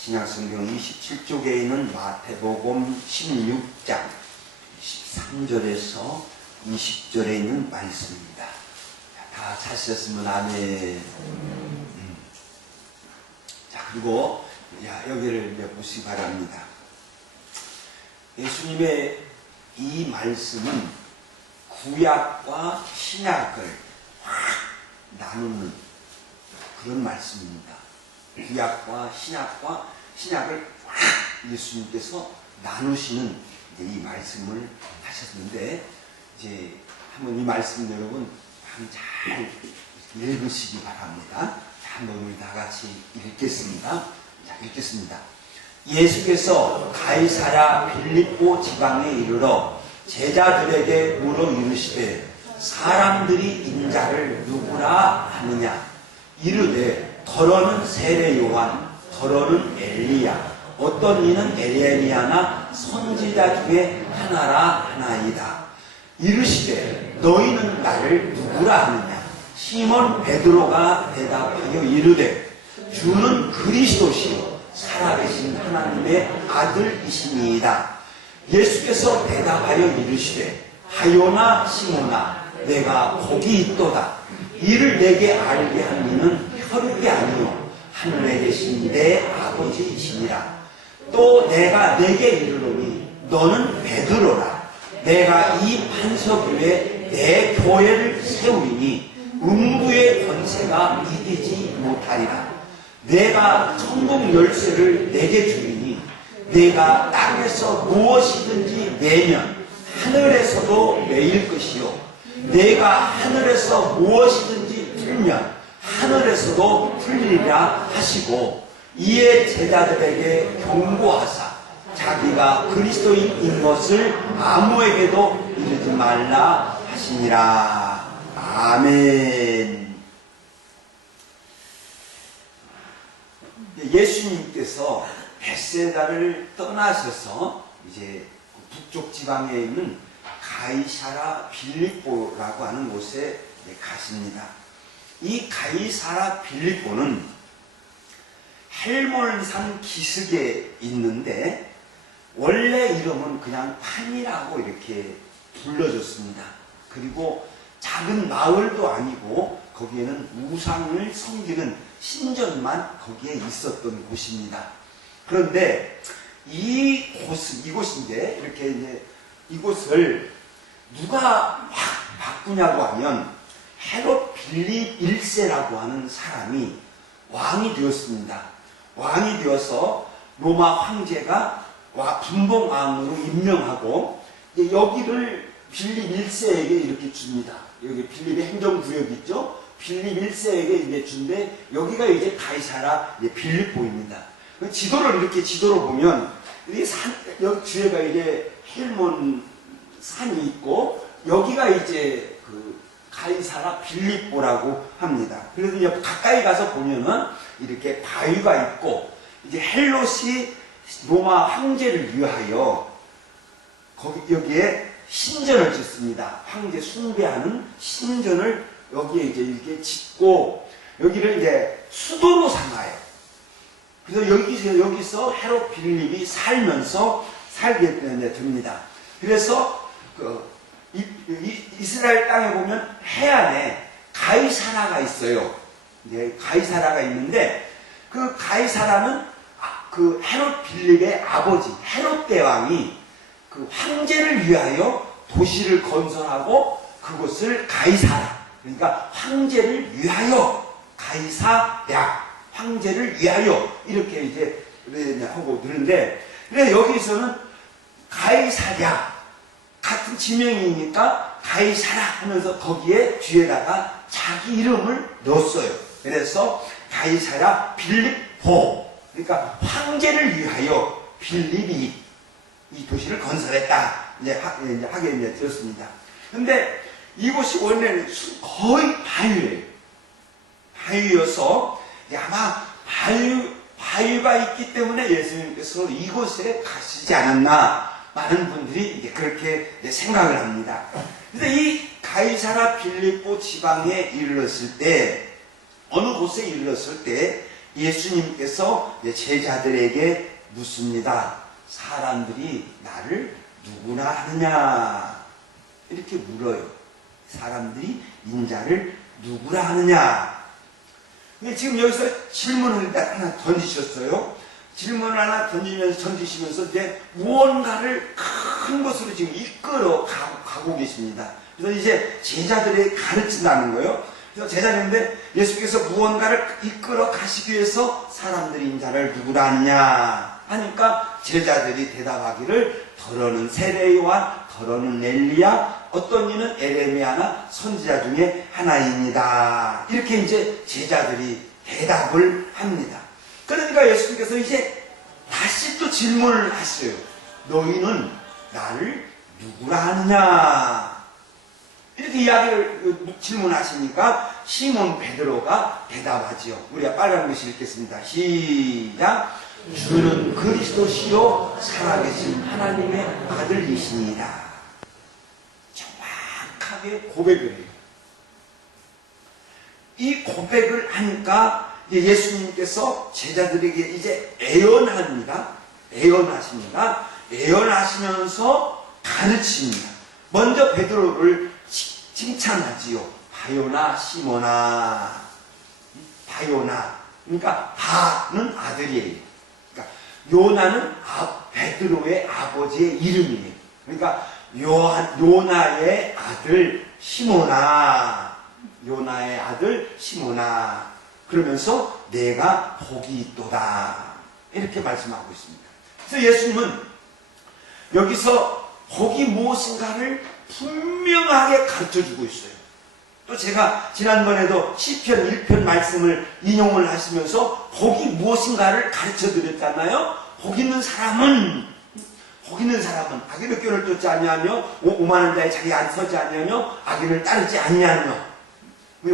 신약성경 27쪽에 있는 마태복음 16장 13절에서 20절에 있는 말씀입니다. 다 찾으셨으면 아멘. 자, 그리고 여기를 보시기 바랍니다. 예수님의 이 말씀은 구약과 신약을 확 나누는 그런 말씀입니다. 구약과 신약을 확 예수님께서 나누시는 이 말씀을 하셨는데, 이제 한번 이 말씀 여러분 한번 잘 읽으시기 바랍니다. 한번 우리 다 같이 읽겠습니다. 자, 읽겠습니다. 예수께서 가이사랴 빌립보 지방에 이르러 제자들에게 물어 이르시되 사람들이 인자를 누구라 하느냐? 이르되 더러는 세례 요한, 더러는 엘리야, 어떤 이는 에레미야나 선지자 중에 하나라 하나이다. 이르시되 너희는 나를 누구라 하느냐? 시몬 베드로가 대답하여 이르되 주는 그리스도시요 살아계신 하나님의 아들이시니이다. 예수께서 대답하여 이르시되 하요나 시몬아, 내가 복이 있도다. 이를 내게 알게 한 이는 혈육이 아니요 하늘에 계신 내 아버지이시니라. 또 내가 내게 이르노니 너는 베드로라. 내가 이 반석 위에 내 교회를 세우리니 음부의 권세가 이기지 못하리라. 내가 천국 열쇠를 내게 주리니 내가 땅에서 무엇이든지 내면 하늘에서도 매일 것이요 내가 하늘에서 무엇이든지 풀면 하늘에서도 풀리리라 하시고, 이에 제자들에게 경고하사 자기가 그리스도인인 것을 아무에게도 이르지 말라 하시니라. 아멘. 예수님께서 벳세다를 떠나셔서 이제 북쪽 지방에 있는 가이사랴 빌립보라고 하는 곳에 가십니다. 이 가이사랴 빌립보는 헬몬산 기슭에 있는데 원래 이름은 그냥 판이라고 이렇게 불러줬습니다. 그리고 작은 마을도 아니고 거기에는 우상을 섬기는 신전만 거기에 있었던 곳입니다. 그런데 이곳인데 이렇게 이제 이곳을 누가 확 바꾸냐고 하면 헤롯 빌립 1세라고 하는 사람이 왕이 되었습니다. 왕이 되어서 로마 황제가 분봉왕으로 임명하고 여기를 빌립 1세에게 이렇게 줍니다. 여기 빌립의 행정구역 있죠? 빌립 1세에게 이제 준데 여기가 이제 가이사랴 빌립보입니다. 지도를 이렇게 지도로 보면 여기 뒤에가 이제 헬몬 산이 있고 여기가 이제 그 가이사랴 빌립보라고 합니다. 그래서 이제 가까이 가서 보면은 이렇게 바위가 있고 이제 헬롯이 로마 황제를 위하여 여기에 신전을 짓습니다. 황제 숭배하는 신전을 여기에 이제 이렇게 짓고 여기를 이제 수도로 삼아요. 그래서 여기서 헤롯 빌립이 살게 됩니다. 그래서 이스라엘 땅에 보면 해안에 가이사랴가 있어요. 이제 가이사랴가 있는데 그 가이사랴는 그 헤롯 빌립의 아버지 헤롯 대왕이 그 황제를 위하여 도시를 건설하고 그곳을 가이사랴, 그러니까 황제를 위하여 가이사랴, 황제를 위하여 이렇게 이제 하고 그러는데, 그래서 여기서는 가이사랴 같은 지명이니까 가이사랴 하면서 거기에 뒤에다가 자기 이름을 넣었어요. 그래서 가이사랴 빌립보, 그러니까 황제를 위하여 빌립이 이 도시를 건설했다 이제 하게 되었습니다. 근데 이곳이 원래는 거의 바위여서 아마 바위가 있기 때문에 예수님께서 이곳에 가시지 않았나 많은 분들이 이제 그렇게 생각을 합니다. 그래서 이 가이사랴 빌립보 지방에 이르렀을 때, 어느 곳에 이르렀을 때 예수님께서 제자들에게 묻습니다. 사람들이 나를 누구나 하느냐? 이렇게 물어요. 사람들이 인자를 누구라 하느냐? 지금 여기서 질문을 하나 던지셨어요. 질문을 하나 던지시면서 이제 무언가를 큰 것으로 지금 이끌어 가고 계십니다. 그래서 이제 제자들이 가르친다는 거예요. 그래서 제자들인데 예수께서 무언가를 이끌어 가시기 위해서 사람들이 인자를 누구라 하느냐 하니까 제자들이 대답하기를 더러는 세례요한, 더러는 엘리야, 어떤 이는 에레미야나 선지자 중에 하나입니다. 이렇게 이제 제자들이 대답을 합니다. 그러니까 예수님께서 이제 다시 또 질문을 하셔요. 너희는 나를 누구라 하느냐? 이렇게 이야기를 질문하시니까 시몬 베드로가 대답하지요. 우리가 빨간 글씨 읽겠습니다. 시작. 주는 그리스도시요 살아계신 하나님의 아들이시니이다. 정확하게 고백을 해요. 이 고백을 하니까 예수님께서 제자들에게 이제 애언합니다. 애언하십니다. 애언하시면서 가르칩니다. 먼저 베드로를 칭찬하지요. 바요나 시모나. 바요나. 그러니까 바는 아들이에요. 그러니까 요나는 베드로의 아버지의 이름이에요. 그러니까 요나의 아들 시모나. 요나의 아들 시모나. 그러면서 내가 복이 있도다. 이렇게 말씀하고 있습니다. 그래서 예수님은 여기서 복이 무엇인가를 분명하게 가르쳐주고 있어요. 또 제가 지난번에도 시편 1편 말씀을 인용을 하시면서 복이 무엇인가를 가르쳐드렸잖아요. 복 있는 사람은 악인의 꾀를 쫓지 아니하며 오만한 자의 자리에 안 서지 아니하며 악인을 따르지 아니하며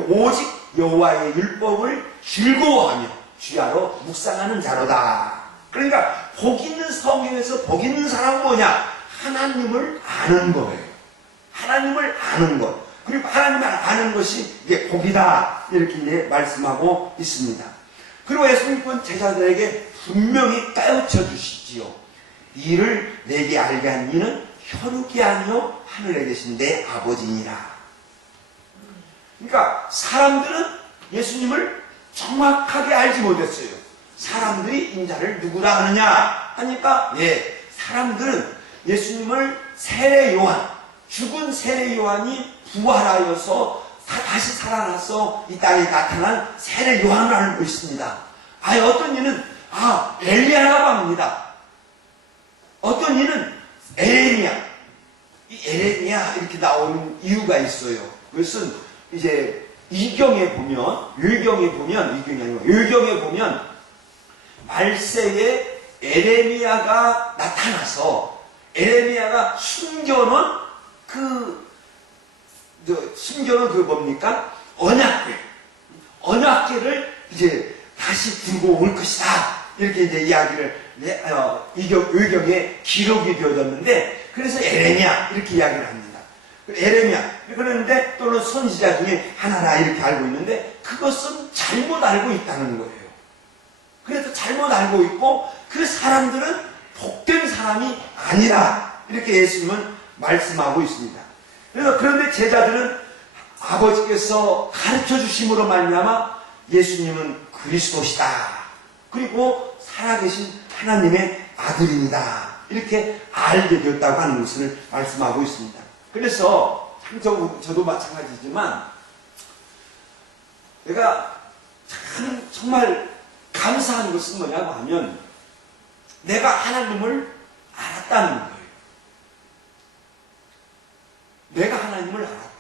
오직 여호와의 율법을 즐거워하며 주야로 묵상하는 자로다. 그러니까 복 있는 성경에서 복 있는 사람은 뭐냐? 하나님을 아는 거예요. 하나님을 아는 것. 그리고 하나님을 아는 것이 이게 복이다. 이렇게 이제 말씀하고 있습니다. 그리고 예수님은 제자들에게 분명히 까우쳐 주시지요. 이를 내게 알게 한 이는 혈육이 아니요 하늘에 계신 내 아버지니라. 그러니까 사람들은 예수님을 정확하게 알지 못했어요. 사람들이 인자를 누구라 하느냐 하니까 사람들은 예수님을 세례 요한, 죽은 세례 요한이 부활하여서 다시 살아나서 이 땅에 나타난 세례 요한을 알고 있습니다. 어떤 이는 엘리야라고 합니다. 어떤 이는 에레미야. 이 에레미야 이렇게 나오는 이유가 있어요. 그것은 이제 율경에 보면 말세에 에레미야가 나타나서 에레미야가 숨겨놓은 뭡니까? 언약궤를 이제 다시 들고 올 것이다. 이렇게 이제 이야기를 율경에 기록이 되어졌는데, 그래서 에레미야 이렇게 이야기를 합니다. 에레미야 그러는데 또는 선지자 중에 하나라 이렇게 알고 있는데 그것은 잘못 알고 있다는 거예요. 그래서 잘못 알고 있고 그 사람들은 복된 사람이 아니라 이렇게 예수님은 말씀하고 있습니다. 그런데 제자들은 아버지께서 가르쳐 주심으로 말미암아 예수님은 그리스도시다. 그리고 살아계신 하나님의 아들입니다. 이렇게 알게 되었다고 하는 것을 말씀하고 있습니다. 그래서 저도 마찬가지지만 내가 참 정말 감사한 것은 뭐냐고 하면 내가 하나님을 알았다는 거예요. 내가 하나님을 알았다.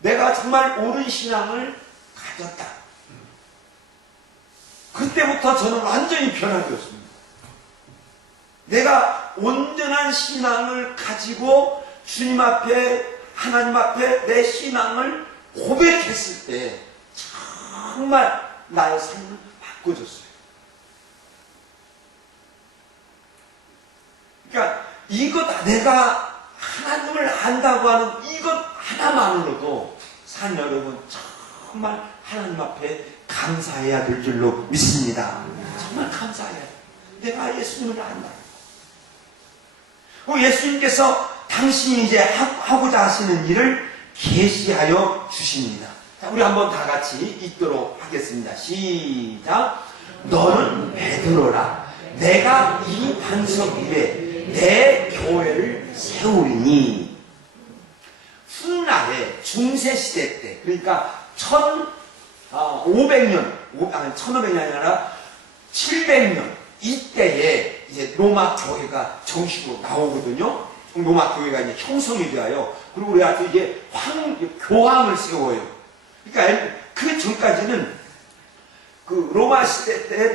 내가 정말 옳은 신앙을 가졌다. 그때부터 저는 완전히 변화되었습니다. 내가 온전한 신앙을 가지고 주님 앞에, 하나님 앞에 내 신앙을 고백했을 때 정말 나의 삶을 바꿔줬어요. 그러니까 내가 하나님을 안다고 하는 이것 하나만으로도 산 여러분 정말 하나님 앞에 감사해야 될 줄로 믿습니다. 정말 감사해야 돼. 내가 예수님을 안다. 예수님께서 당신이 이제 하고자 하시는 일을 계시하여 주십니다. 자, 우리 한번 다 같이 읽도록 하겠습니다. 시작. 너는 베드로라. 내가 이 반석 위에 내 교회를 세우리니. 훗날에 중세시대 때, 그러니까 1500년, 1500년이 아니라 700년, 이때에 이제 로마 교회가 정식으로 나오거든요. 로마 교회가 이제 형성이 되어요. 그리고 우리가 이제 교황을 세워요. 그러니까 그 전까지는 그 로마 시대 때의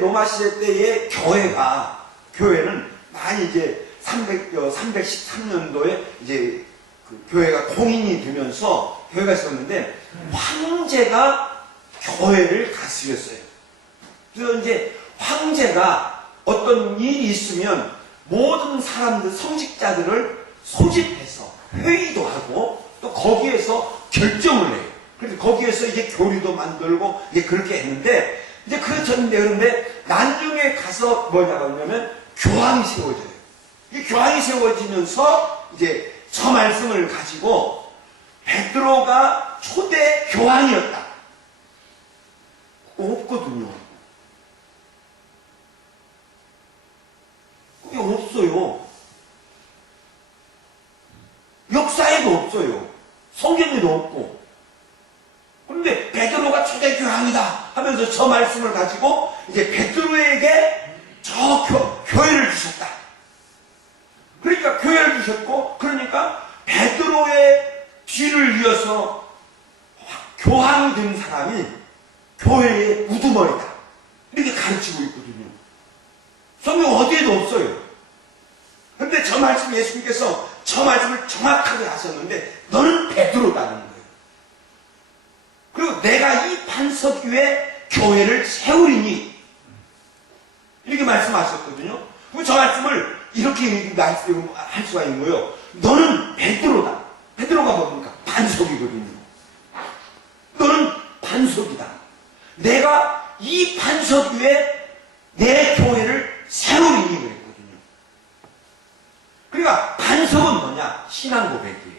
교회는 많이 이제 313년도에 이제 그 교회가 공인이 되면서 교회가 있었는데 황제가 교회를 다스렸어요. 그래서 이제 황제가 어떤 일이 있으면 모든 사람들, 성직자들을 소집해서 회의도 하고 또 거기에서 결정을 해요. 그래서 거기에서 이제 교리도 만들고 이제 그렇게 했는데 이제 그런데 나중에 가서 뭐냐고 하냐면 교황이 세워져요. 이 교황이 세워지면서 이제 저 말씀을 가지고 베드로가 초대 교황이었다. 없거든요. 그게 없어요. 역사에도 없어요. 성경에도 없고. 그런데 베드로가 초대 교황이다 하면서 저 말씀을 가지고 이제 베드로에게 저 교회를 주셨다. 그러니까 교회를 주셨고, 그러니까 베드로의 뒤를 이어서 교황이 된 사람이 교회의 우두머리다. 이렇게 가르치고 있거든요. 성경 어디에도 없어요. 그런데 저 말씀 예수님께서 저 말씀을 정확하게 하셨는데 너는 베드로다는 거예요. 그리고 내가 이 반석 위에 교회를 세우리니 이렇게 말씀하셨거든요. 그리고 저 말씀을 이렇게 할 수가 있는 거예요. 너는 베드로다. 베드로가 뭡니까? 반석이거든요. 너는 반석이다. 내가 이 반석 위에 내 교회를 세우리니 그랬거든요. 그러니까 반석은 뭐냐? 신앙 고백이에요.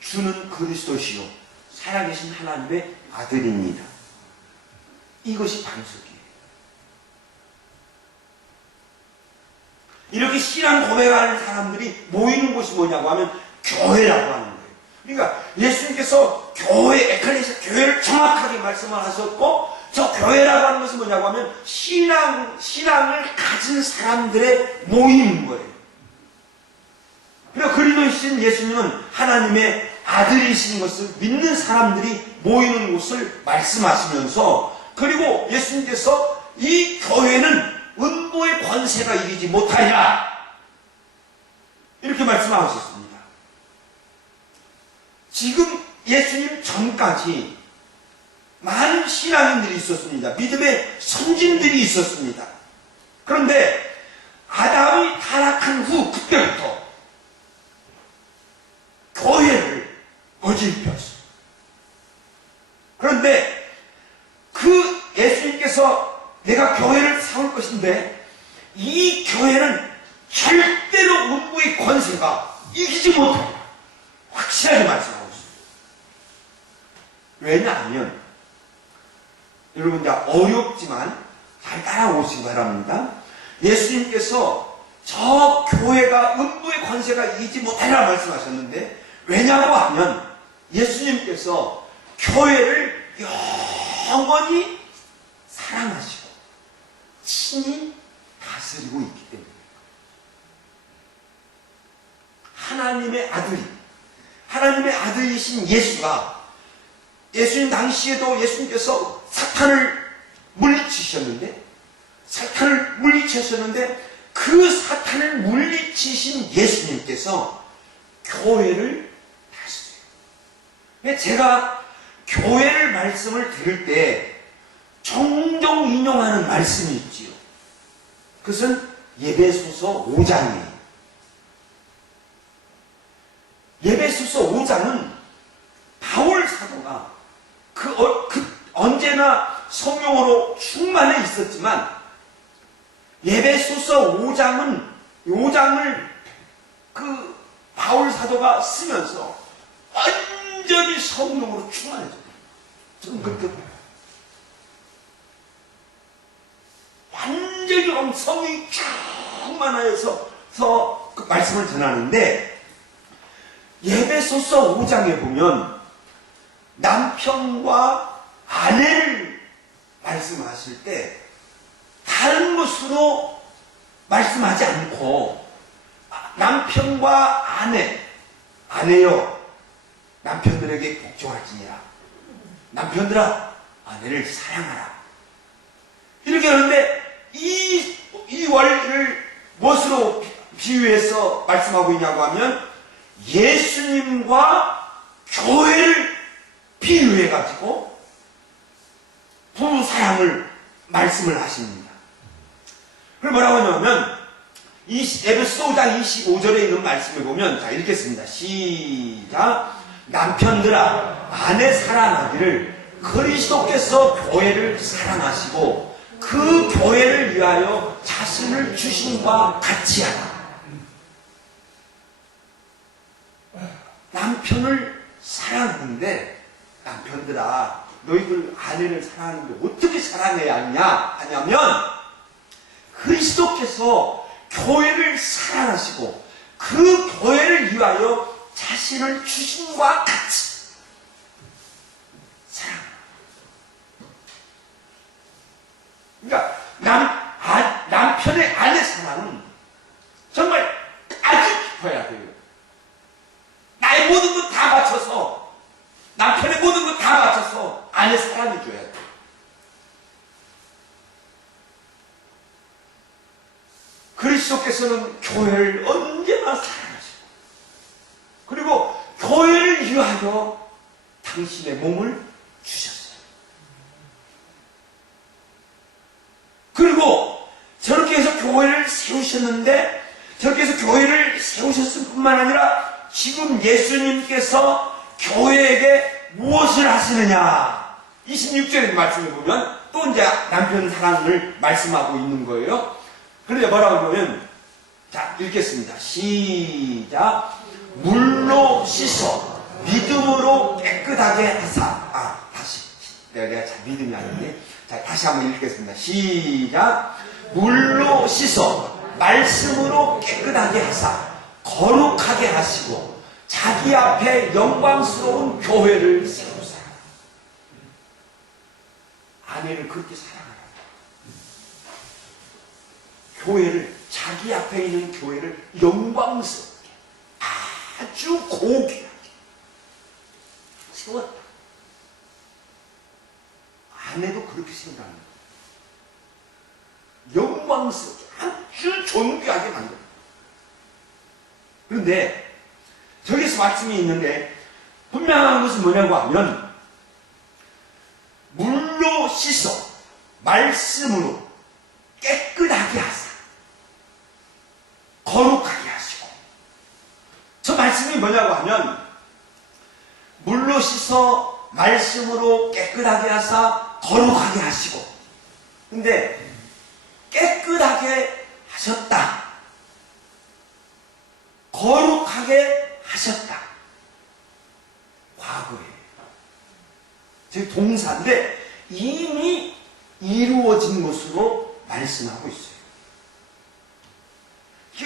주는 그리스도시요 살아계신 하나님의 아들입니다. 이것이 반석이에요. 이렇게 신앙 고백하는 사람들이 모이는 곳이 뭐냐고 하면 교회라고 하는 거예요. 그러니까 예수님께서 교회, 에클레시아 교회를 정확하게 말씀을 하셨고, 저 교회라고 하는 것은 뭐냐고 하면 신앙을 가진 사람들의 모임인 거예요. 그리고 그리스도이신 예수님은 하나님의 아들이신 것을 믿는 사람들이 모이는 곳을 말씀하시면서, 그리고 예수님께서 이 교회는 음부의 권세가 이기지 못하리라 이렇게 말씀하셨습니다. 지금 예수님 전까지 많은 신앙인들이 있었습니다. 믿음의 선진들이 있었습니다. 그런데 아담이 타락한 후 그때부터 교회를 어질렀어요. 그런데 그 예수님께서 내가 교회를 세울 것인데 이 교회는 절대로 음부의 권세가 이기지 못한다. 확실하게 말씀하고 있습니다. 왜냐하면 여러분 이제 어렵지만 잘 따라오시기 바랍니다. 예수님께서 저 교회가 음부의 권세가 이기지 못하리라 말씀하셨는데, 왜냐고 하면 예수님께서 교회를 영원히 사랑하시고 친히 다스리고 있기 때문에 하나님의 아들이신 예수가, 예수님 당시에도 예수님께서 사탄을 물리치셨는데 그 사탄을 물리치신 예수님께서 교회를 다스려요. 제가 교회를 말씀을 들을 때 종종 인용하는 말씀이 있지요. 그것은 예배소서 5장이에요. 예배소서 5장은 바울 사도가 언제나 성령으로 충만해 있었지만 에베소서 5장을 그 바울 사도가 쓰면서 완전히 성령으로 충만해졌어요. 저는 그렇게 봐요. 완전히 성령이 충만하여서 그 말씀을 전하는데, 에베소서 5장에 보면 남편과 아내를 말씀하실 때 다른 것으로 말씀하지 않고 남편과 아내여 남편들에게 복종할지니라, 남편들아 아내를 사랑하라, 이렇게 하는데 이 원리를 무엇으로 비유해서 말씀하고 있냐고 하면 예수님과 교회를 비유해가지고 부부 사랑을 말씀을 하십니다. 그럼 뭐라고 하냐면 에베소 5장 25절에 있는 말씀을 보면, 자 읽겠습니다. 시작. 남편들아 아내 사랑하기를 그리스도께서 교회를 사랑하시고 그 교회를 위하여 자신을 주심과 같이 하라. 남편을 사랑하는데, 남편들아 너희들 아내를 사랑하는데 어떻게 사랑해야 하냐면 그리스도께서 교회를 사랑하시고 그 교회를 위하여 자신을 주심과 같이 사랑합니다. 그러니까 남편의 아내 사랑은 정말 아주 깊어야 돼요. 나의 모든 것 다 바쳐서, 남편의 모든 것 다 바쳐서 아내 사랑해줘야 돼. 그리스도께서는 교회를 언제나 사랑하시고, 그리고 교회를 위하여 당신의 몸을 주셨어요. 그리고 저렇게 해서 교회를 세우셨는데, 저렇게 해서 교회를 세우셨을 뿐만 아니라 지금 예수님께서 교회에게 무엇을 하시느냐, 26절의 말씀을 보면 또 이제 남편 사랑을 말씀하고 있는 거예요. 그런데 뭐라고 하면, 자 읽겠습니다. 시작. 물로 씻어 믿음으로 깨끗하게 하사. 다시 내가 잘 믿음이 아닌데, 자 다시 한번 읽겠습니다. 시작. 물로 씻어 말씀으로 깨끗하게 하사 거룩하게 하시고 자기 앞에 영광스러운 교회를 세우사. 아내를 그렇게 사랑하라. 교회를, 자기 앞에 있는 교회를 영광스럽게 아주 고귀하게 세웠다. 아내도 그렇게 생각합니다. 영광스럽게 아주 존귀하게 만들었다. 그런데 저기서 말씀이 있는데 분명한 것은 뭐냐고 하면, 물로 씻어 말씀으로 깨끗하게 하사 거룩하게 하시고. 저 말씀이 뭐냐고 하면, 물로 씻어 말씀으로 깨끗하게 하사 거룩하게 하시고. 근데 깨끗하게 하셨다, 거룩하게 하셨다, 과거에 제 동사인데 이미 이루어진 것으로 말씀하고 있어요.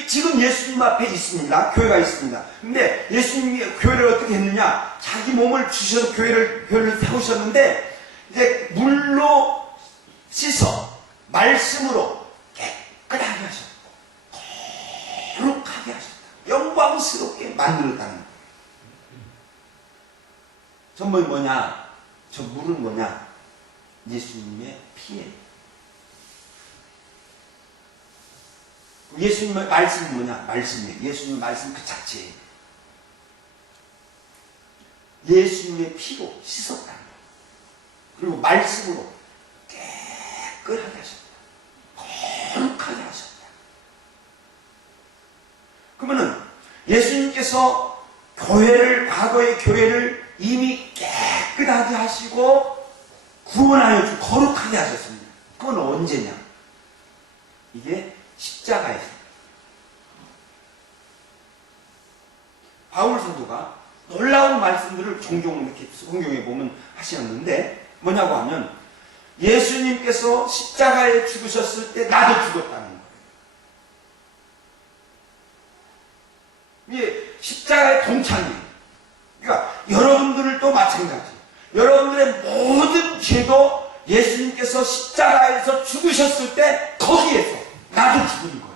지금 예수님 앞에 있습니다. 교회가 있습니다. 근데 예수님이 교회를 어떻게 했느냐, 자기 몸을 주셔서 교회를 세우셨는데, 이제 물로 씻어 말씀으로 깨끗하게 하셨고 거룩하게 하셨다, 영광스럽게 만들었다는 거예요. 전부 뭐냐, 저 물은 뭐냐, 예수님의 피예요. 예수님의 말씀이 뭐냐, 말씀이에요. 예수님의 말씀 그 자체예요. 예수님의 피로 씻었다는 거예요. 그리고 말씀으로 깨끗하게 하셨다, 거룩하게 하셨다. 그러면은 예수님께서 과거의 교회를 이미 깨끗하게 나게 하시고 구원하여 주 거룩하게 하셨습니다. 그건 언제냐? 이게 십자가에서. 바울 사도가 놀라운 말씀들을 종종 이렇게 성경에 보면 하시는데 뭐냐고 하면 예수님께서 십자가에 죽으셨을 때 나도 죽었다는 거예요. 이게 십자가의 동창이에요. 그러니까 여러분들을 또 마찬가지. 여러분들의 모든 죄도 예수님께서 십자가에서 죽으셨을 때 거기에서 나도 죽은 거예요.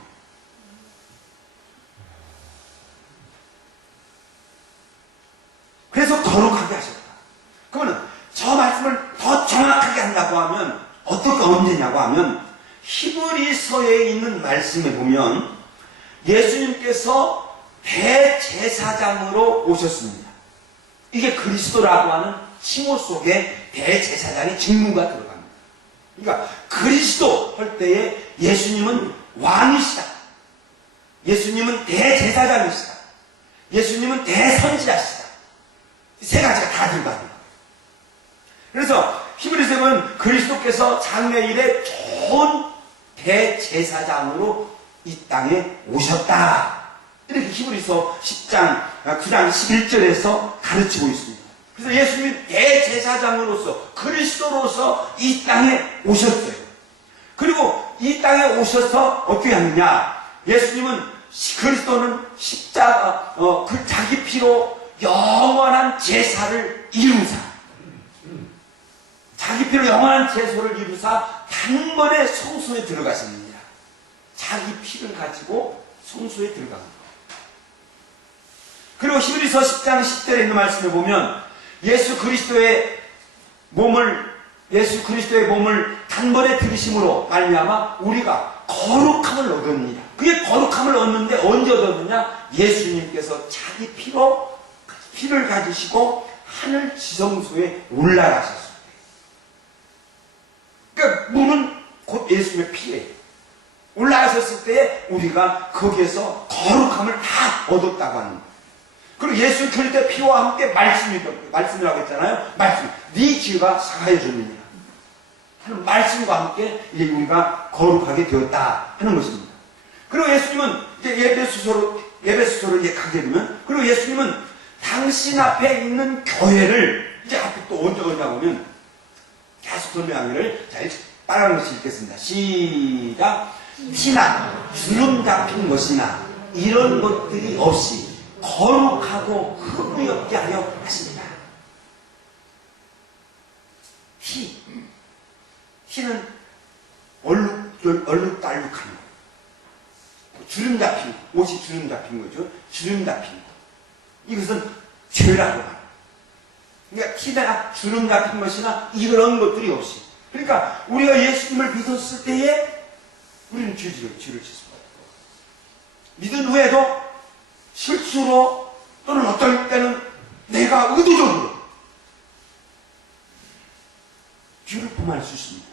그래서 거룩하게 하셨다. 그러면 저 말씀을 더 정확하게 한다고 하면 어떻게 언제냐고 하면 히브리서에 있는 말씀에 보면 예수님께서 대제사장으로 오셨습니다. 이게 그리스도라고 하는 칭호 속에 대제사장의 직무가 들어갑니다. 그러니까 그리스도 할 때에 예수님은 왕이시다. 예수님은 대제사장이시다. 예수님은 대선지자시다. 세 가지가 다 들어갑니다. 그래서 히브리서에 보면 그리스도께서 장래일에 좋은 대제사장으로 이 땅에 오셨다. 이렇게 히브리서 10장, 9장 11절에서 가르치고 있습니다. 그래서 예수님이 대제사장으로서 그리스도로서 이 땅에 오셨어요. 그리고 이 땅에 오셔서 어떻게 하느냐? 예수님은 그리스도는 십자가, 그 자기 피로 영원한 제사를 이루사, 자기 피로 영원한 제사를 이루사 단번에 성소에 들어가십니다. 자기 피를 가지고 성소에 들어간 거예요. 그리고 히브리서 10장 10절에 있는 말씀을 보면 예수 그리스도의 몸을 단번에 들이심으로 말미암아 우리가 거룩함을 얻었느니라. 그게 거룩함을 얻는데 언제 얻었느냐? 예수님께서 자기 피를 가지시고 하늘 지성소에 올라가셨을 때. 그러니까 물은 곧 예수님의 피예요. 올라가셨을 때 우리가 거기에서 거룩함을 다 얻었다고 하는 거예요. 그리고 예수 그리스도의 피와 함께 말씀이라고 했잖아요. 말씀. 네 죄가 사하여졌느니라 하는 말씀과 함께 이제 우리가 거룩하게 되었다 하는 것입니다. 그리고 예수님은 이제 예배소로 이제 가게 되면, 그리고 예수님은 당신 앞에 있는 교회를 이제 앞에 또 언제 오냐고 하면 계속 설명하기를, 자, 빨간 글씨 읽겠습니다. 시작. 티나 주름 잡힌 것이나 이런 것들이 없이 거룩하고 흠이 없게 하려 하십니다. 티는 얼룩달룩한 거, 주름 잡힌 거, 옷이 주름 잡힌 거죠. 주름 잡힌 거. 이것은 죄라고 말합니다. 그러니까 티나 주름 잡힌 것이나 이런 것들이 없이. 그러니까 우리가 예수님을 믿었을 때에 우리는 죄를 짓습니다. 믿은 후에도 실수로 또는 어떨 때는 내가 의도적으로 죄를 범할 수 있습니다.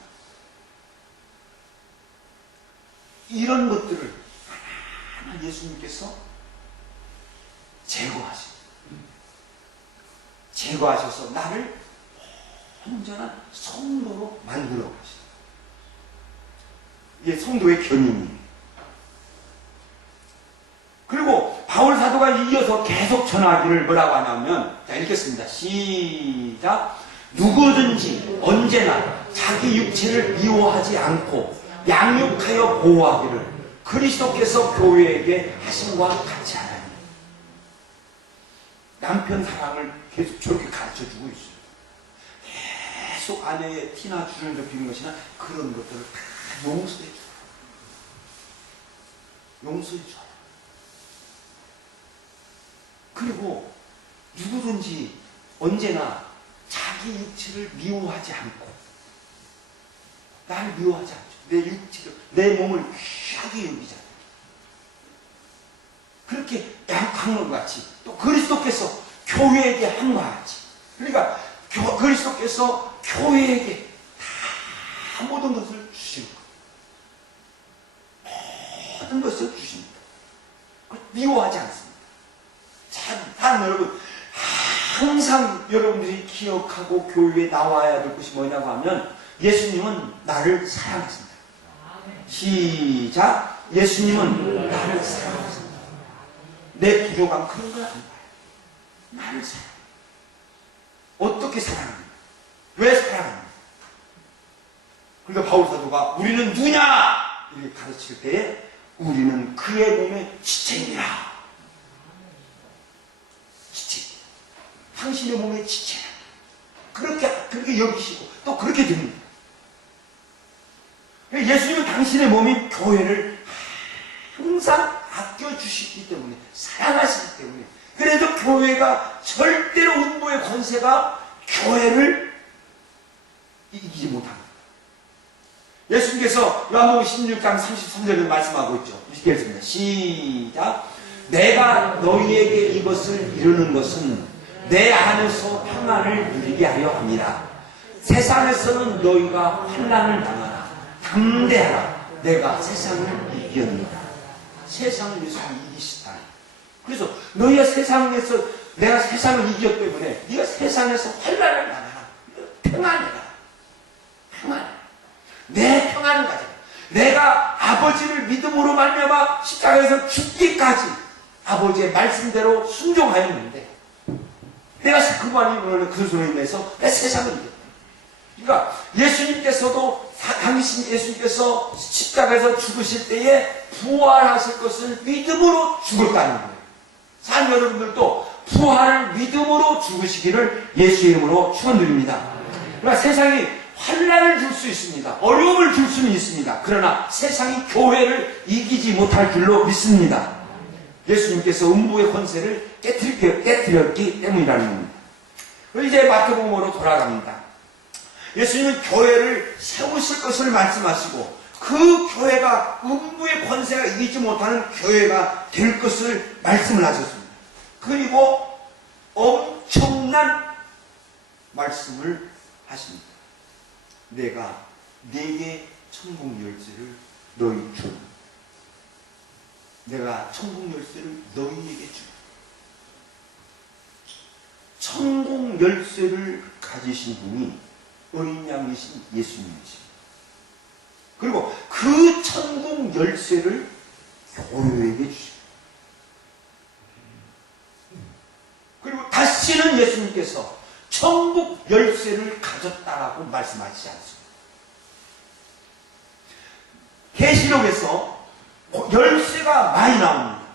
이런 것들을 하나하나 예수님께서 제거하셔서 나를 온전한 성도로 만들어 가십니다. 이게 성도의 견인이에요. 그리고 바울 사도가 이어서 계속 전하기를 뭐라고 하냐면, 자, 읽겠습니다. 시작. 누구든지 언제나 자기 육체를 미워하지 않고 양육하여 보호하기를 그리스도께서 교회에게 하심과 같이 하나니. 남편 사랑을 계속 저렇게 가르쳐주고 있어요. 계속 아내의 티나 주름 잡히는 것이나 그런 것들을 다 용서해줘요. 그리고 누구든지 언제나 자기 육체를 미워하지 않고, 나를 미워하지 않죠. 내 육체를, 내 몸을 귀하게 여기잖아요. 그렇게 양육한 것 같이 또 그리스도께서 교회에게 한 것 같이. 그러니까 그리스도께서 교회에게 다 모든 것을 주신 거예요. 모든 것을 주십니다. 미워하지 않습니다. 단 여러분, 항상 여러분들이 기억하고 교회에 나와야 될 것이 뭐냐고 하면 예수님은 나를 사랑하신다. 시작. 예수님은 나를 사랑하신다. 내 부족함 그런 걸 안 봐요. 나를 사랑합니다. 어떻게 사랑합니까? 왜 사랑합니까? 그러니까 바울 사도가 우리는 누구냐? 이렇게 가르칠 때에 우리는 그의 몸의 지체입니다. 지체. 당신의 몸의 지체라. 그렇게 여기시고 또 그렇게 됩니다. 예수님은 당신의 몸인 교회를 항상 아껴주시기 때문에, 사랑하시기 때문에, 그래도 교회가 절대로 음부의 권세가 교회를 이기지 못합니다. 예수님께서 요한복음 16장 33절에 말씀하고 있죠. 읽겠습니다. 시작. 내가 너희에게 이것을 이루는 것은 내 안에서 평안을 누리게 하려 합니다. 세상에서는 너희가 환난을 당하나 담대하라. 내가 세상을 이겼노라. 세상을 예수님이 이기시다. 그래서 너희가 세상에서, 내가 세상을 이겼기 때문에 네가 세상에서 환난을 당하라. 평안해라. 평안해. 내 평안을 가져라. 내가 아버지를 믿음으로 말미암아 십자가에서 죽기까지 아버지의 말씀대로 순종하였는데, 내가 그만이 오늘 그것으로 인해서 내 세상을 이겼다. 그러니까 예수님께서도, 당신 예수님께서 십자가에서 죽으실 때에 부활하실 것을 믿음으로 죽었다는 거예요. 산 여러분들도 부활을 믿음으로 죽으시기를 예수의 이름으로 축원드립니다. 그러니까 세상이 환난을 줄 수 있습니다. 어려움을 줄 수는 있습니다. 그러나 세상이 교회를 이기지 못할 줄로 믿습니다. 예수님께서 음부의 권세를 깨뜨렸기 때문이라는 겁니다. 이제 마태복음으로 돌아갑니다. 예수님은 교회를 세우실 것을 말씀하시고, 그 교회가 음부의 권세가 이기지 못하는 교회가 될 것을 말씀을 하셨습니다. 그리고 엄청난 말씀을 하십니다. 내가 네게 천국 열쇠를 너희 주라. 내가 천국 열쇠를 너희에게 주라. 천국 열쇠를 가지신 분이 어린 양이신 예수님이십니다. 그리고 그 천국 열쇠를 교회에게 주십니다. 그리고 다시는 예수님께서 천국 열쇠를 가졌다라고 말씀하시지 않습니다. 계시록에서 열쇠가 많이 나옵니다.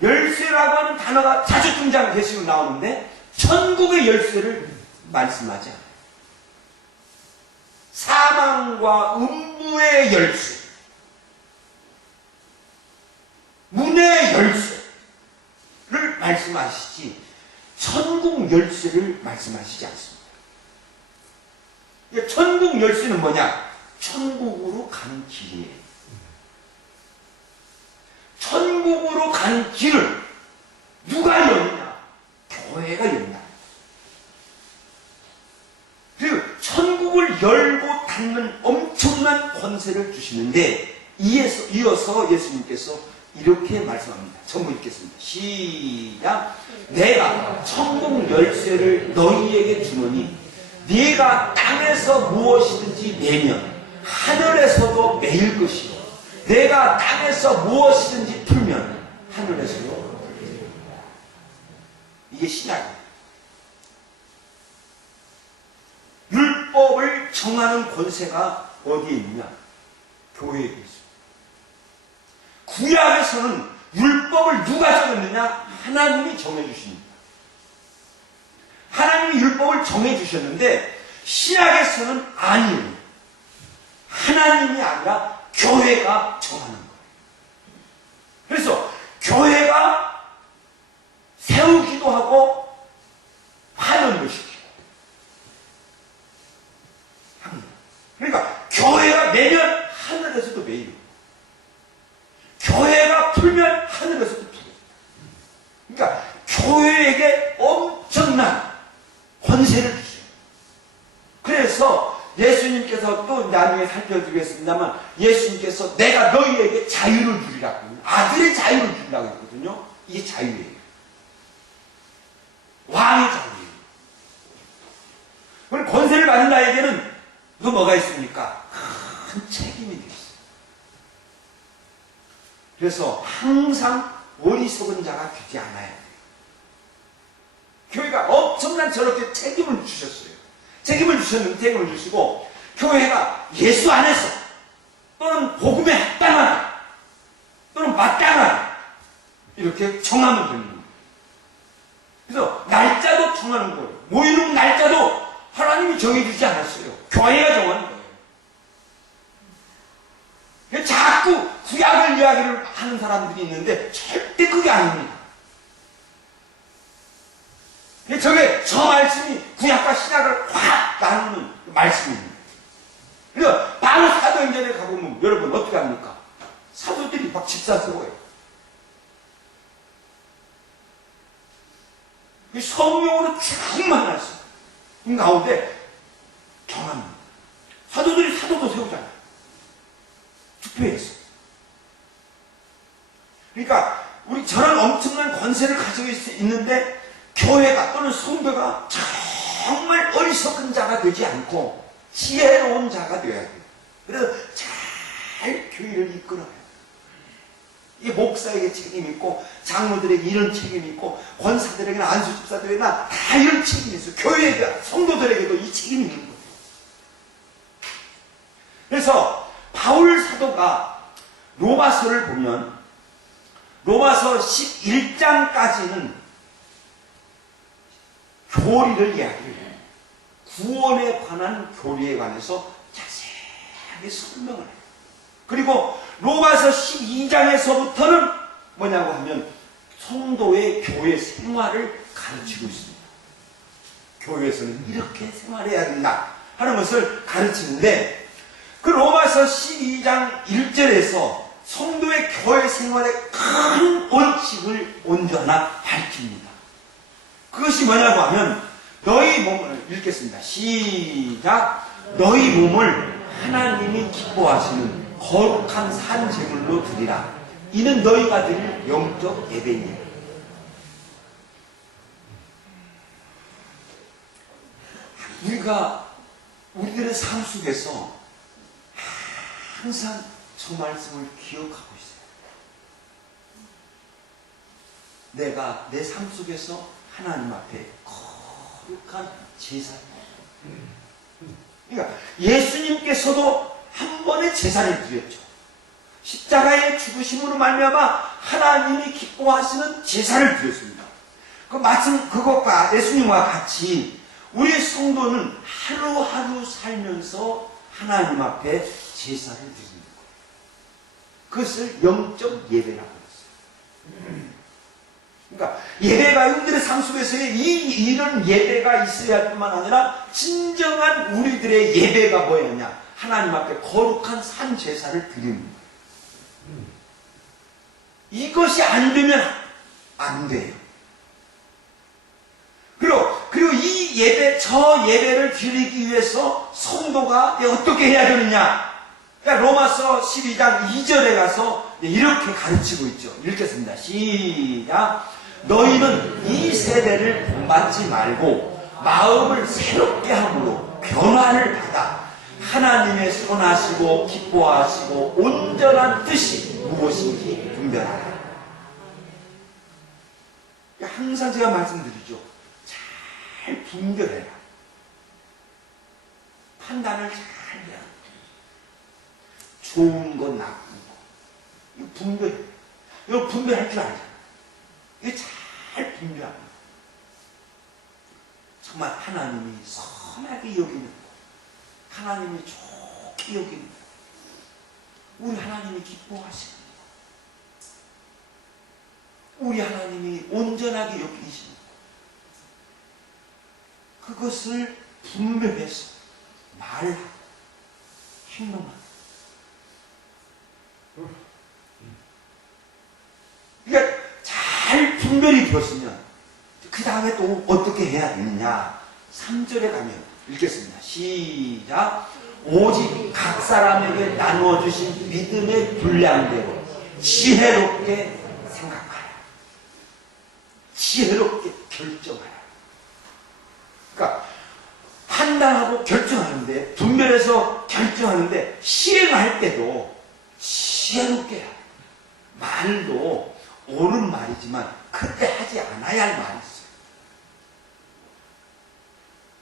열쇠라고 하는 단어가 자주 등장, 계시록 나오는데 천국의 열쇠를 말씀하지 않아요. 사망과 음부의 열쇠, 문의 열쇠를 말씀하시지 천국 열쇠를 말씀하시지 않습니다. 천국 열쇠는 뭐냐? 천국으로 가는 길이에요. 천국으로 가는 길을 누가 여느냐? 교회가 연다. 그리고 천국을 열고 닫는 엄청난 권세를 주시는데, 이어서 예수님께서 이렇게 말씀합니다. 전부 읽겠습니다. 시작. 내가 천국 열쇠를 너희에게 주노니 네가 땅에서 무엇이든지 매면 하늘에서도 매일 것이요, 내가 땅에서 무엇이든지 풀면 하늘에서도 풀리리라. 이게 신약이에요. 율법을 정하는 권세가 어디에 있느냐? 교회에 있습니다. 구약에서는 율법을 누가 정했느냐? 하나님이 정해주십니다. 하나님이 율법을 정해주셨는데 신약에서는 아니에요. 하나님이 아니라 교회가 정하는 거예요. 그래서 교회가 세우기도 하고 환원도 시키고 합니다. 그러니까 교회가 매면 하늘에서도 매요. 교회가 풀면 하늘에서도 풀어요. 그러니까 교회에게 엄청난 권세를 주세요. 그래서 예수님께서 또 나중에 살펴드리겠습니다만, 예수님께서 내가 너희에게 자유를 주리라고, 아들의 자유를 주리라고 했거든요. 이게 자유예요. 왕의 자리예요. 그럼 권세를 받은 나에게는 또 뭐가 있습니까? 큰 책임이 되어 있어요. 그래서 항상 어리석은 자가 되지 않아야 돼요. 교회가 엄청난 저렇게 책임을 주셨어요. 책임을 주시고 교회가 예수 안에서 또는 복음에 합당하게 또는 마땅하게 이렇게 정하면 되는 거예요. 그래서 날짜도 정하는 거예요. 모이는 날짜도 하나님이 정해주지 않았어요. 교회가 정하는 거예요. 자꾸 구약을 이야기를 하는 사람들이 있는데 절대 그게 아닙니다. 저 말씀이 구약과 신약을 확 나누는 말씀입니다. 그래서 바로 사도행전에 가보면 여러분 어떻게 합니까? 사도들이 막 집사스러워요. 성령으로 충만하셔. 이 가운데 경합니다. 사도들이 사도도 세우잖아요. 투표했어. 그러니까 우리 저런 엄청난 권세를 가지고 있는데 교회가 또는 성도가 정말 어리석은 자가 되지 않고 지혜로운 자가 되어야 돼요. 그래서 잘 교회를 이끌어요. 이 목사에게 책임이 있고 장로들에게 이런 책임이 있고 권사들에게나 안수집사들에게나 다 이런 책임이 있어요. 교회에 성도들에게도 이 책임이 있는 거예요. 그래서 바울 사도가 로마서를 보면 로마서 11장까지는 교리를 이야기해요. 구원에 관한 교리에 관해서 자세하게 설명을 해요. 그리고 로마서 12장에서부터는 뭐냐고 하면 성도의 교회 생활을 가르치고 있습니다. 교회에서는 이렇게 생활해야 된다 하는 것을 가르치는데 그 로마서 12장 1절에서 성도의 교회 생활의 큰 원칙을 먼저 하나 밝힙니다. 그것이 뭐냐고 하면 너희 몸을 읽겠습니다. 시작. 너희 몸을 하나님이 기뻐하시는 거룩한 산 제물로 드리라. 이는 너희가 드릴 영적 예배니라. 우리들의 삶 속에서 항상 저 말씀을 기억하고 있어요. 내가 내 삶 속에서 하나님 앞에 거룩한 제사를. 그러니까 예수님께서도 한 번의 제사를 드렸죠. 십자가의 죽으심으로 말미암아 하나님이 기뻐하시는 제사를 드렸습니다. 그 마침 그것과 예수님과 같이 우리 성도는 하루하루 살면서 하나님 앞에 제사를 드리는 거예요. 그것을 영적 예배라고 했어요. 그러니까 예배가 우리들의 삶 속에서의 이런 예배가 있어야 할 뿐만 아니라 진정한 우리들의 예배가 뭐였냐? 하나님 앞에 거룩한 산 제사를 드리는 거예요. 이것이 안 되면 안 돼요. 그리고 이 예배, 저 예배를 드리기 위해서 성도가 어떻게 해야 되느냐? 그러니까 로마서 12장 2절에 가서 이렇게 가르치고 있죠. 읽겠습니다. 시작. 너희는 이 세대를 본받지 말고 마음을 새롭게 함으로 변화를 받아 하나님의 선하시고 기뻐하시고 온전한 뜻이 무엇인지 분별하라. 항상 제가 말씀드리죠. 잘 분별해라. 판단을 잘 해야 돼. 좋은 거, 나쁜 거. 이거 분별해. 이거 분별할 줄 알잖아. 이거 잘 분별합니다. 정말 하나님이 선하게 여기는 거. 하나님이 좋게 여기는 거. 우리 하나님이 기뻐하시는 거. 우리 하나님이 온전하게 여기시는 거. 그것을 분별해서 말하고 행동하고. 그러니까 잘 분별이 되었으면 그 다음에 또 어떻게 해야 되느냐. 3절에 가면 읽겠습니다. 시작. 오직 각 사람에게 나누어 주신 믿음의 분량대로 지혜롭게 생각하라. 지혜롭게 결정하라. 하고 결정하는데, 분별해서 결정하는데, 시행할 때도 지혜롭게 해야 돼. 말도 옳은 말이지만 그때 하지 않아야 할 말이 있어요.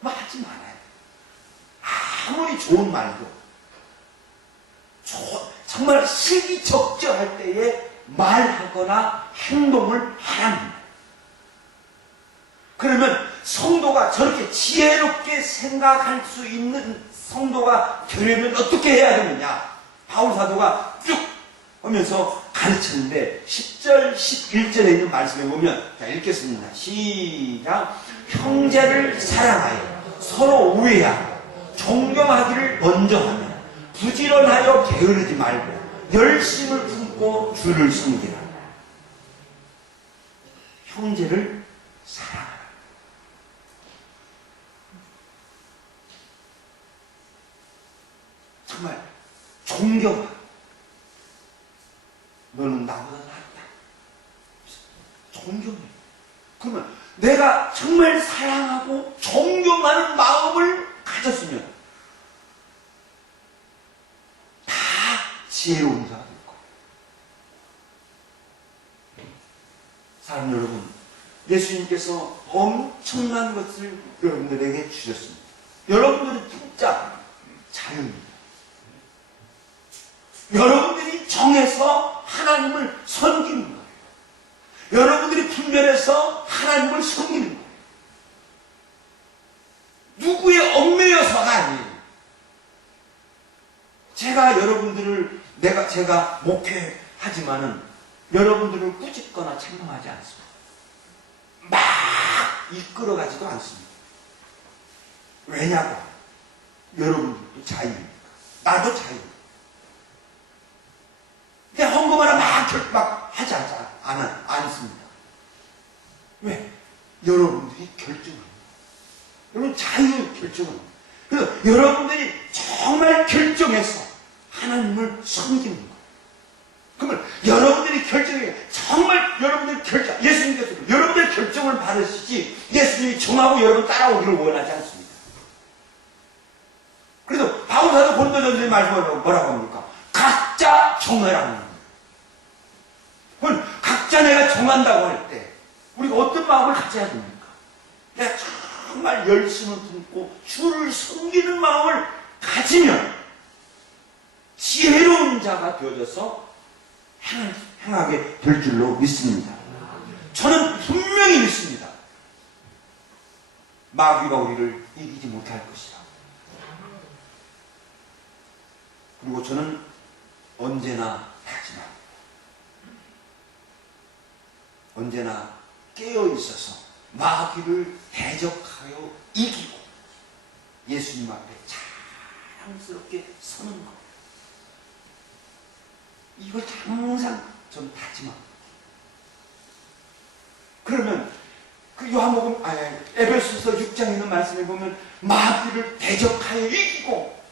하지 말아야 돼. 아무리 좋은 말도 정말 시기적절할 때에 말하거나 행동을 하라는 거예요. 그러면 성도가 저렇게 지혜롭게 생각할 수 있는 성도가 되려면 어떻게 해야 되느냐? 바울 사도가 쭉 하면서 가르쳤는데 10절, 11절에 있는 말씀에 보면, 자, 읽겠습니다. 시작. 형제를 사랑하여 서로 우애하고 존경하기를 먼저 하며 부지런하여 게으르지 말고 열심을 품고 주를 섬기라. 형제를 사랑하라. 정말 존경하라. 너는 나보다 낫다. 존경해. 그러면 내가 정말 사랑하고 존경하는 마음을 가졌으면 다 지혜로운 자가 될 거예요. 사랑 여러분, 예수님께서 엄청난 것을 여러분들에게 주셨습니다. 여러분들은 진짜 자유입니다. 여러분들이 정해서 하나님을 섬기는 거예요. 여러분들이 분별해서 하나님을 섬기는 거예요. 누구의 얽매여서가 아니에요. 제가 여러분들을 제가 목회하지만은 여러분들을 꾸짖거나 책망하지 않습니다. 막 이끌어가지도 않습니다. 왜냐고? 여러분들도 자유입니다. 나도 자유입니다. 근데 헌금하나 막 하지 않습니다. 왜? 여러분들이 결정합니다. 여러분 자유 결정합니다. 그래서 여러분들이 정말 결정해서 하나님을 섬기는 거예요. 그러면 여러분들이 결정해, 정말 여러분들 예수님께서 여러분들 결정을 받으시지 예수님이 정하고 여러분 따라오기를 원하지 않습니다. 그래서 바울사도 고린도전서의 말씀을 뭐라고 합니까? 각자 정하라는 거예요. 그럼 각자 내가 정한다고 할 때 우리가 어떤 마음을 가져야 됩니까? 내가 정말 열심을 품고 주를 섬기는 마음을 가지면 지혜로운 자가 되어져서 행하게 될 줄로 믿습니다. 저는 분명히 믿습니다. 마귀가 우리를 이기지 못할 것이다. 그리고 저는 언제나 하지만 언제나 깨어있어서 마귀를 대적하여 이기고 예수님 앞에 자랑스럽게 서는 것. 이걸 항상 좀 다짐합니다. 그러면 그 요한복음 에베소서 6장에 있는 말씀에 보면 마귀를 대적하여 이기고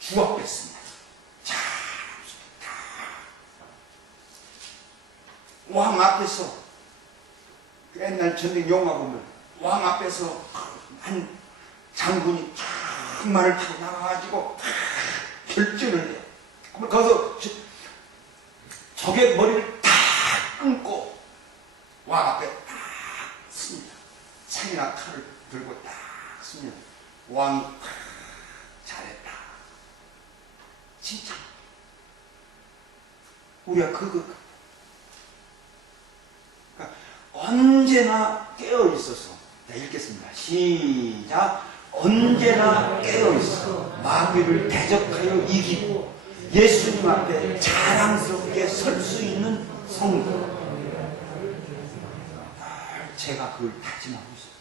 주 앞에 씁니다. 왕 앞에서 옛날 전쟁 영화 보면 왕 앞에서 한 장군이 말을 타고 나가가지고 결전을 해요. 그러면 거기서 적의 머리를 다 끊고 왕 앞에 딱 씁니다. 창이나 칼을 들고 딱 쓰면 왕이 잘했다. 진짜 우리가 그러니까 언제나 깨어있어서, 자, 읽겠습니다. 시작. 언제나 깨어있어 마귀를 대적하여 이기고 예수님 앞에 자랑스럽게 설 수 있는 성도. 제가 그걸 다짐하고 있어요.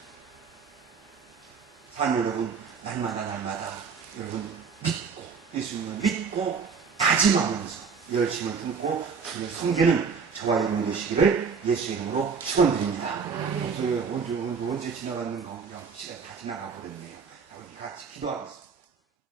사랑 여러분, 날마다 여러분 믿고 예수님을 믿고 다짐하면서 열심을 품고 주를 섬기는 저와 여러분이 되시기를 예수의 이름으로 축원드립니다. 언제 지나갔는가 그냥 시간 다 지나가 버렸네요. 우리 같이 기도하겠습니다.